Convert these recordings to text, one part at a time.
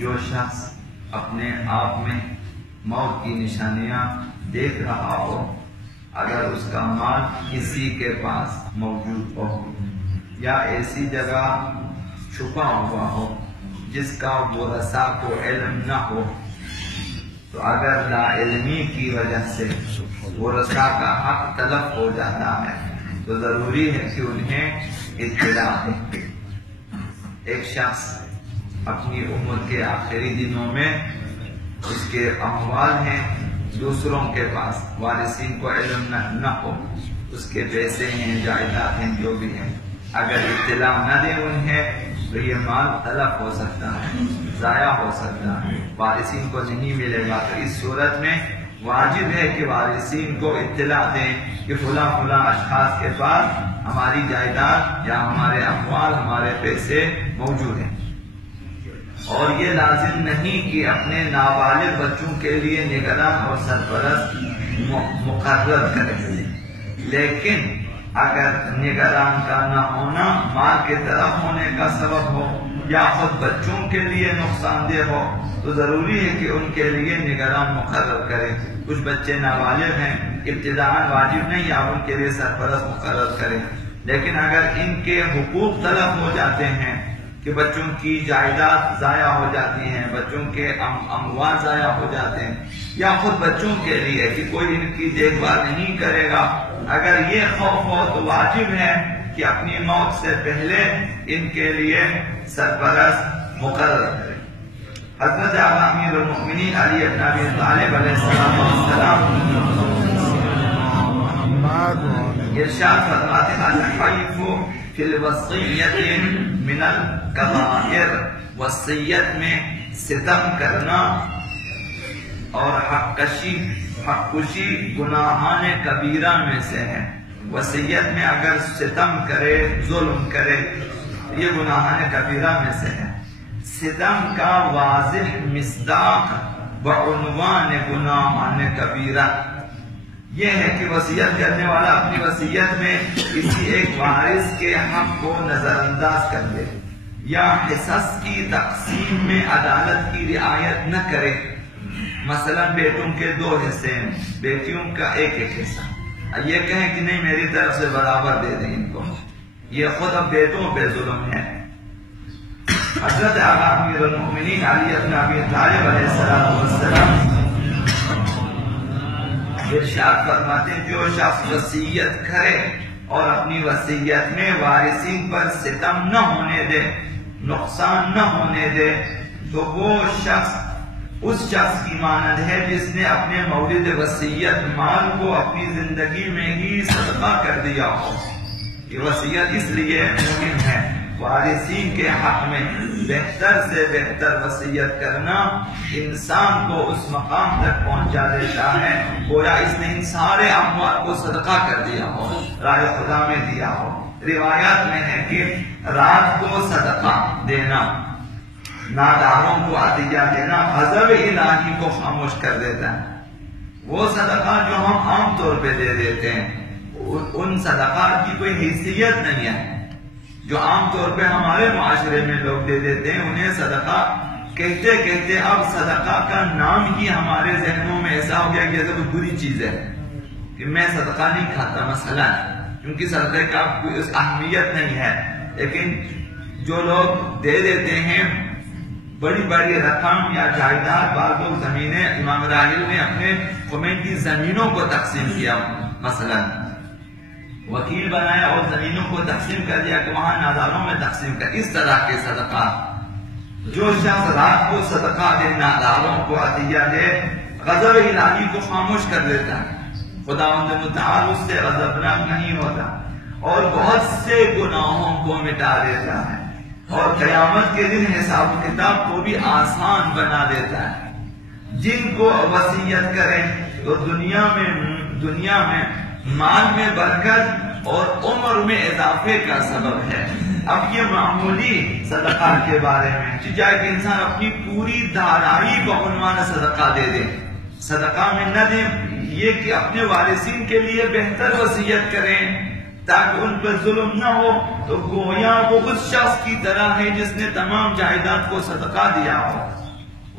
جو شخص اپنے آپ میں موت کی نشانیاں دیکھ رہا ہو، اگر اس کا مال کسی کے پاس موجود ہو یا ایسی جگہ چھپا ہوا ہو جس کا ورثاء کو علم نہ ہو، تو اگر لا علمی کی وجہ سے ورثاء کا حق تلف ہو جاتا ہے تو ضروری ہے کہ انہیں اطلاع دے۔ ایک شخص اپنی عمر کے آخری دنوں میں اس کے اموال ہیں، دوسروں کے پاس وارثین کو علم نہ ہو، اس کے پیسے ہیں، جائیداد ہیں، جو بھی ہیں، اگر اطلاع نہ دیں انہیں تو یہ مال تلف ہو سکتا ہے، ضائع ہو سکتا ہے، وارثین کو نہیں ملے گا۔ تو اس صورت میں واجب ہے کہ وارثین کو اطلاع دیں کہ فلاں فلاں اشخاص کے پاس ہماری جائیداد یا ہمارے اموال، ہمارے پیسے موجود ہیں۔ اور یہ لازم نہیں کہ اپنے نابالغ بچوں کے لیے نگران اور سرپرست مقرر کریں، لیکن اگر نگران کا نہ ہونا مال کے طرف ہونے کا سبب ہو یا خود بچوں کے لیے نقصان دہ ہو تو ضروری ہے کہ ان کے لیے نگران مقرر کریں۔ کچھ بچے نابالغ ہیں، ابتداءً واجب نہیں آپ ان کے لیے سرپرست مقرر کریں، لیکن اگر ان کے حقوق تلف ہو جاتے ہیں کہ بچوں کی جائیداد ضائع ہو جاتی ہیں، بچوں کے اموال ضائع ہو جاتے ہیں، یا خود بچوں کے لیے کہ کوئی ان کی دیکھ بھال نہیں کرے گا، اگر یہ خوف ہو تو واجب ہے کہ اپنی موت سے پہلے ان کے لیے سرپرست مقرر کرے۔ حضرت امیر المؤمنین علی بن ابی طالب علیہ السلام ارشاد فرماتے ہیں الحیف فی الوصیت من الکبائر، وصیت میں ستم کرنا اور حق کشی گناہان کبیرہ میں سے ہے۔ وصیت میں اگر ستم کرے، ظلم کرے، یہ گناہان کبیرہ میں سے ہے۔ ستم کا واضح مصداق بعنوان گناہان کبیرہ یہ ہے کہ وصیت کرنے والا اپنی وصیت میں کسی ایک وارث کے حق کو نظر انداز کر دے یا حصص کی تقسیم میں عدالت کی رعایت نہ کرے۔ مثلا بیٹوں کے 2 حصے ہیں، بیٹیوں کا 1 حصہ، یہ کہیں کہ نہیں میری طرف سے برابر دے دیں ان کو، یہ خود اب بیٹوں پہ ظلم ہے۔ حضرت امیر المؤمنین علی بن ابی طالب علیہ السلام ارشاد فرماتے ہیں جو شخص وصیت کرے اور اپنی وصیت میں وارثین پر ستم نہ ہونے دے، نقصان نہ ہونے دے، تو وہ شخص اس شخص کی مانند ہے جس نے اپنے مورد وصیت مال کو اپنی زندگی میں ہی صدقہ کر دیا ہو۔ یہ وصیت اس لیے مهم ہے، وارثین کے حق میں بہتر سے بہتر وصیت کرنا انسان کو اس مقام تک پہنچا دیتا ہے گویا اس نے ان سارے اموال کو صدقہ کر دیا ہو، راہ خدا میں دیا ہو۔ روایات میں ہے کہ رات کو صدقہ دینا، ناداروں کو عطیہ دینا غضب الہی کو خاموش کر دیتا ہے۔ وہ صدقہ جو ہم عام طور پہ دے دیتے ہیں ان صدقات کی کوئی حیثیت نہیں ہے، جو عام طور پہ ہمارے معاشرے میں لوگ دے دیتے ہیں انہیں صدقہ کہتے کہتے اب صدقہ کا نام ہی ہمارے ذہنوں میں ایسا ہو گیا کہ یہ تو بری چیز ہے کہ میں صدقہ نہیں کھاتا مثلا، کیونکہ صدقے کا کوئی اہمیت نہیں ہے۔ لیکن جو لوگ دے دیتے ہیں بڑی بڑی رقم یا جائیداد، بعض لوگ زمینیں، امام راحل نے اپنے قومیں کی زمینوں کو تقسیم کیا، مثلا وکیل بنایا اور زمینوں کو تقسیم کر دیا کہ وہاں ناداروں میں تقسیم کر، اس طرح کے صدقہ۔ جو شخص رات کو صدقہ دے، ناداروں کو عطیہ دے، غضب الہی کو خاموش کر دیتا ہے، خداوند متعال اس سے غضبناک نہیں ہوتا اور بہت سے گناہوں کو مٹا دیتا ہے اور قیامت کے دن حساب و کتاب کو بھی آسان بنا دیتا ہے۔ جن کو وصیت کریں تو دنیا میں مال میں برکت اور عمر میں اضافے کا سبب ہے۔ اب یہ معمولی صدقہ کے بارے میں چاہے کہ انسان اپنی پوری دارائی بعنوان صدقہ دے دے، صدقہ میں نہ دیں، یہ کہ اپنے وارثین کے لیے بہتر وصیت کریں تاکہ ان پر ظلم نہ ہو، تو گویا وہ اس شخص کی طرح ہے جس نے تمام جائیداد کو صدقہ دیا ہو۔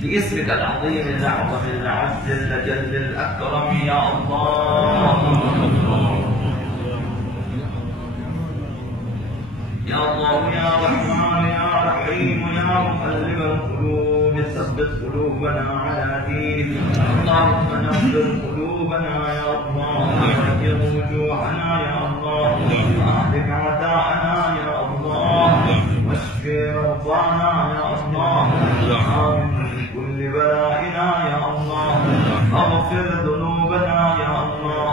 باسمك العظيم الأعظم الأعز الأجل الأكرم يا الله يا الله يا رحمن يا رحيم يا مقلب القلوب ثبت قلوبنا على دينك. اللهم نصر قلوبنا يا الله وحير وجوهنا يا الله واهلك اعداءنا يا الله واشف مرضانا يا الله وآمن من كل بلائنا يا الله اغفر ذنوبنا يا الله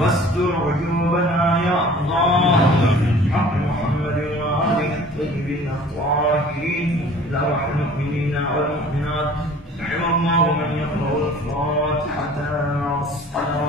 واستر عيوبنا يا الله حق محمد وآله الطيبين الطاهرين إلى روح المؤمنين والمؤمنات. رحم الله من يقرأ الفاتحة الصلاة.